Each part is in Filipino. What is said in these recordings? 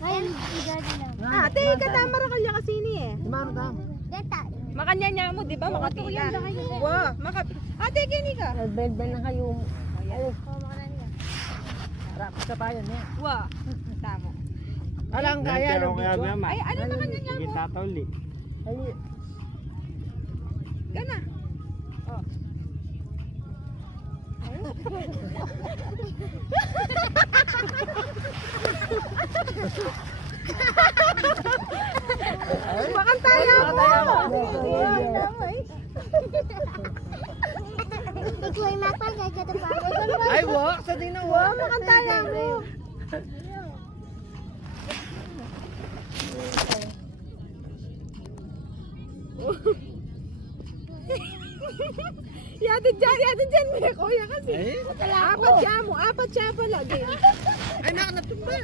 Ate, katamara kalya kasi ni eh. Dimano tam? Makanya niya mo, di ba? Makapila. Wow, Ate, kini ka. Bel-bel na kayo. Ay, rapos sa bayan niya. Wow, tamo. Alang kaya ng video. Ay, ano na kanya niya mo? Tatawli. Ay, Gana. Oh. Makantaya mo. ay, wa, sa din na wa. Makantaya mo. Yatid dyan, may kuya kasi. Apat siya pala din. Ay, nakanatumba.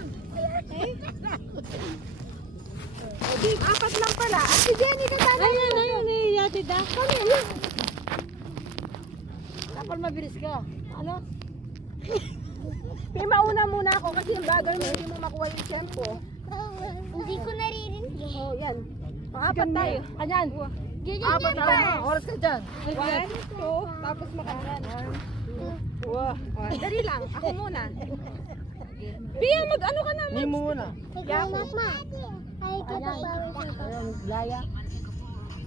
Apat lang pala. At si Jenny ka tayo. Ayun, yatid da. Dapat mabilis ka. Ano? Mauna muna ako kasi yung bagal mo hindi mo makuha yung tempo. Hindi ko naririnig. Oh, yan. Apat tayo. Ayan. Apat na lang. Oras ka dyan. 1, 2, tapos makanan. 1, 2. Wow. Oh, dali lang. Ako muna. Pia, mag-ano ka naman? Hindi mo muna. Ay, kita pa. Ayun, laya.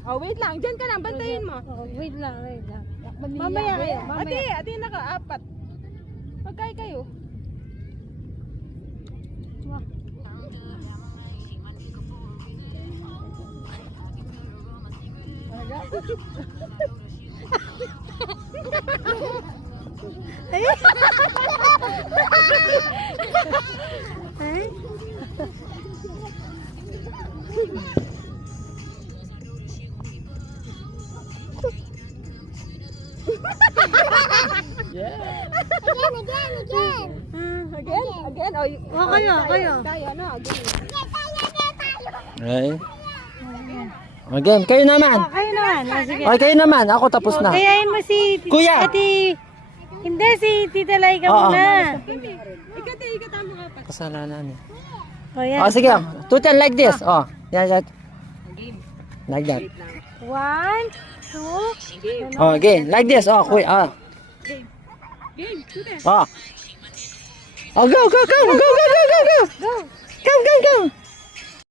Oh, wait lang. Diyan ka lang. Bantayin mo. Wait lang. Mamaya kayo. Ate, naka-apat. Pagkay kayo. Again. Oh, kayo. Tayo, no? Ay. Again, kayo naman. Kayo naman. Sige. Okay, kayo naman. Ako tapos na. Kayain mo si Kuya. Ate. Hindi, si Tita Laika Oo. muna. Ikatama ka pa. Kasalanan niya. O yan. Oh, sige. Tutan like this. Oh, yan. Like that. 1, 2. Oh, again. Like this. Oh, kuya. Oh. Game, shoot it. Oh. Oh, go. Come. Come.